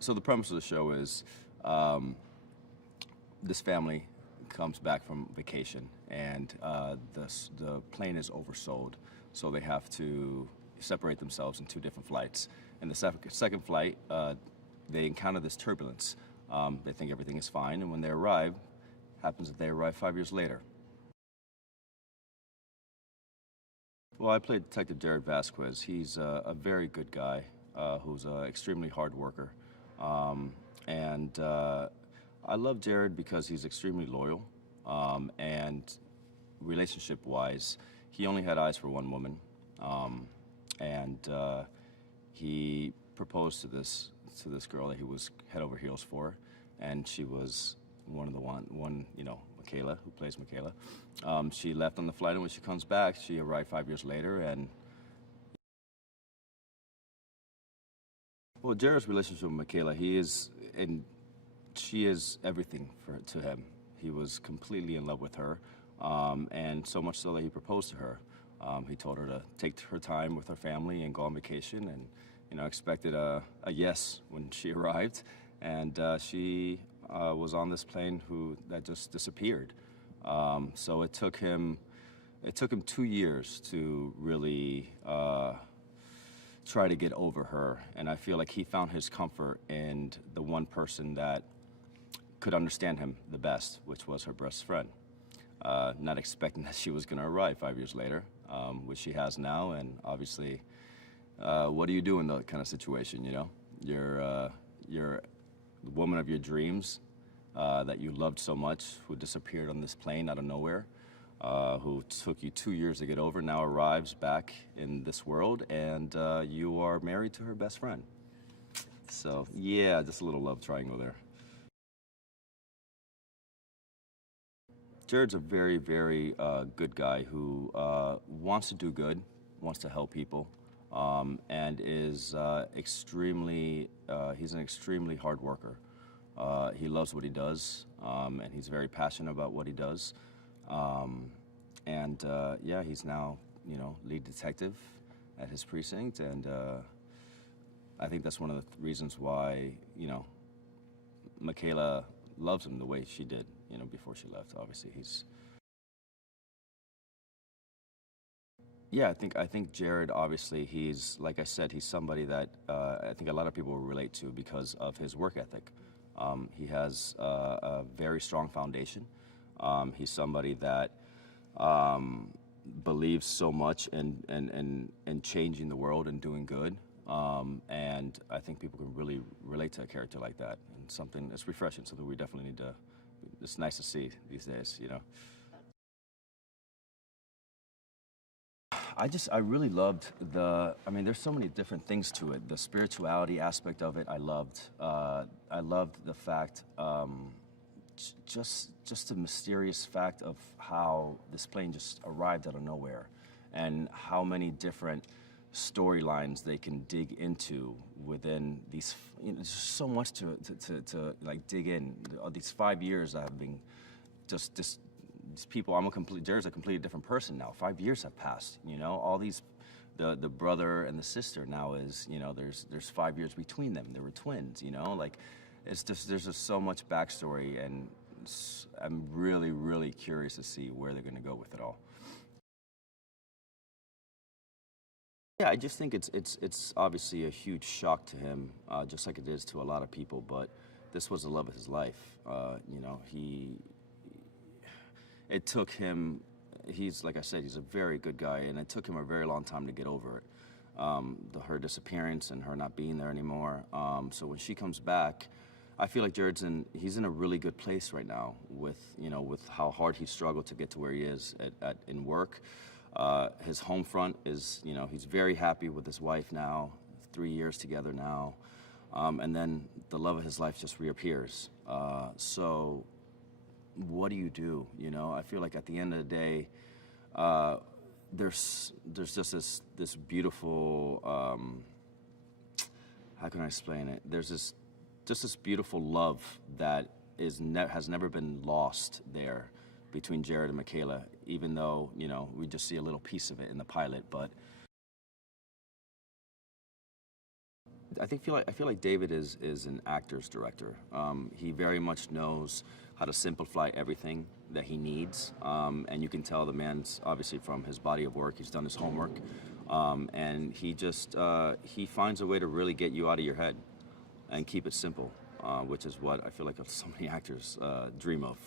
So the premise of the show is um, this family comes back from vacation, and the plane is oversold, so they have to separate themselves in two different flights. In the second flight, they encounter this turbulence. They think everything is fine, and when they arrive, happens that they arrive 5 years later. Well, I played Detective Jared Vasquez. He's a very good guy who's an extremely hard worker. And I love Jared because he's extremely loyal. And relationship-wise, he only had eyes for one woman. And he proposed to this girl that he was head over heels for, and she was one Michaela, who plays Michaela. She left on the flight, and when she comes back, she arrived 5 years later. And well, Jared's relationship with Michaela, she is everything to him. He was completely in love with her, and so much so that he proposed to her. He told her to take her time with her family and go on vacation, and expected a yes when she arrived, and she was on this plane that just disappeared. So it took him 2 years to really try to get over her, and I feel like he found his comfort in the one person that could understand him the best, which was her best friend. Not expecting that she was going to arrive 5 years later, which she has now, and obviously, what do you do in that kind of situation? You're the woman of your dreams that you loved so much, who disappeared on this plane out of nowhere, who took you 2 years to get over, now arrives back in this world, and you are married to her best friend. So yeah, just a little love triangle there. Jared's a very, very good guy who wants to do good, wants to help people, and is he's an extremely hard worker. He loves what he does, and he's very passionate about what he does. Yeah, he's now, lead detective at his precinct, and I think that's one of the reasons why, Michaela loves him the way she did, before she left. Obviously, yeah, I think Jared, obviously, he's, like I said, he's somebody that I think a lot of people will relate to because of his work ethic. He has a very strong foundation. He's somebody that believes so much in changing the world and doing good. And I think people can really relate to a character like that, and something that's refreshing, something we definitely need to, it's nice to see these days. I really loved I mean, there's so many different things to it. The spirituality aspect of it, I loved the fact, just the mysterious fact of how this plane just arrived out of nowhere, and how many different storylines they can dig into within these. There's so much to like dig in. These 5 years I have been just these people. Jared's a completely different person now. 5 years have passed. All these, the brother and the sister now is, there's 5 years between them. They were twins. Like, there's just so much backstory, and I'm really, really curious to see where they're going to go with it all. Yeah, I just think it's obviously a huge shock to him, just like it is to a lot of people. But this was the love of his life. It took him. He's, like I said, he's a very good guy, and it took him a very long time to get over it. Her disappearance and her not being there anymore. So when she comes back, I feel like he's in a really good place right now with how hard he struggled to get to where he is in work. His home front is, he's very happy with his wife now, 3 years together now. And then the love of his life just reappears. So what do you do? I feel like at the end of the day, there's just this beautiful, how can I explain it? There's this beautiful love that has never been lost there between Jared and Michaela, even though, we just see a little piece of it in the pilot. But I feel like David is an actor's director. He very much knows how to simplify everything that he needs, and you can tell the man's obviously from his body of work. He's done his homework, and he finds a way to really get you out of your head and keep it simple, which is what I feel like so many actors dream of.